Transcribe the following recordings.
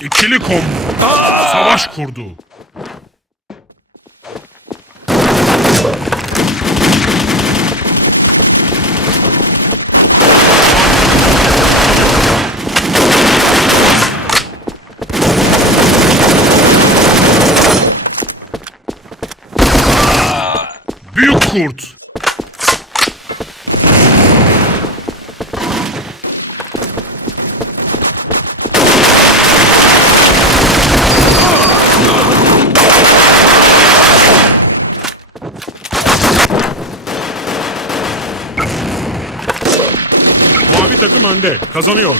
İkili combo. Savaş kurdu. Büyük kurt. Takım önde. Kazanıyor.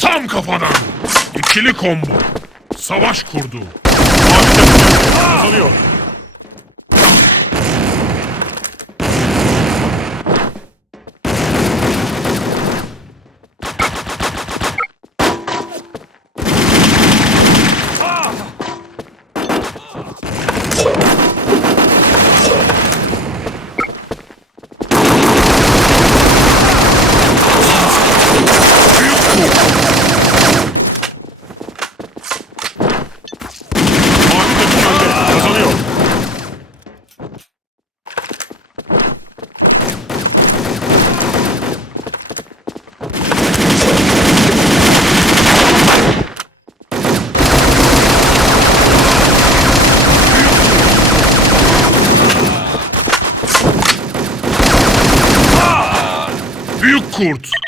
Tam kafadan. İkili combo. Savaş kurdu. Büyük kurt.